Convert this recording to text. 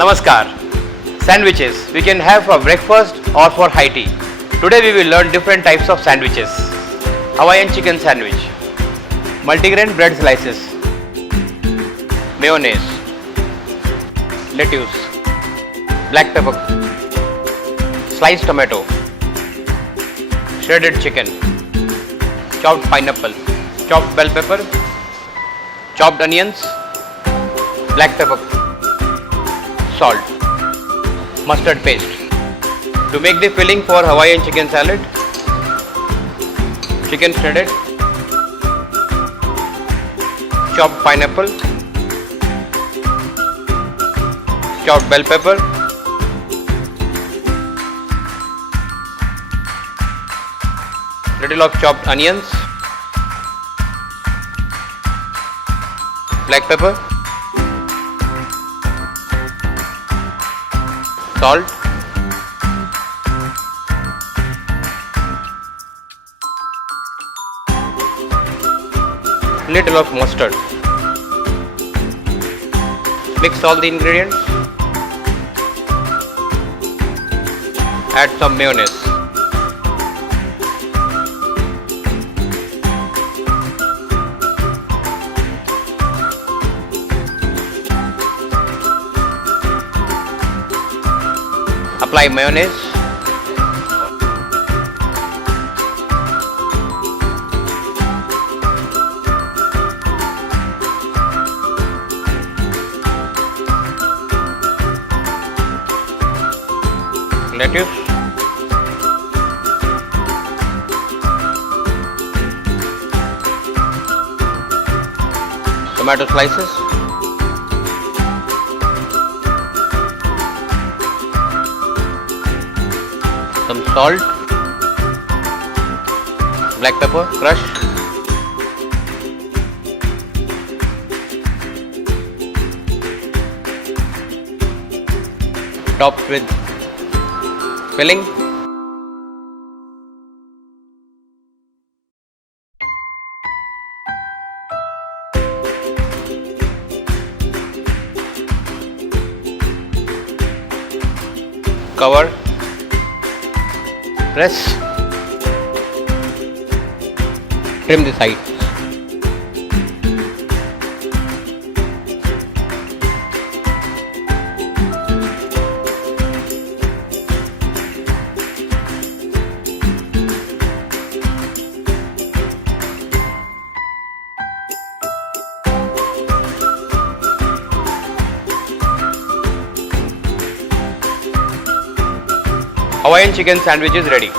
Namaskar. Sandwiches we can have for breakfast or for high tea. Today we will learn different types of sandwiches. Hawaiian chicken sandwich, multigrain bread slices, mayonnaise, lettuce, black pepper, sliced tomato, shredded chicken, chopped pineapple, chopped bell pepper, chopped onions, black pepper, salt, mustard paste. To make the filling for Hawaiian chicken salad, chicken shredded, chopped pineapple, chopped bell pepper, little of chopped onions, black pepper, salt, little of mustard. Mix all the ingredients. Add some mayonnaise. Apply mayonnaise. Lettuce. Tomato slices. Some salt, black pepper crushed, topped with filling. Cover. Press. Trim the sides. Hawaiian chicken sandwich is ready.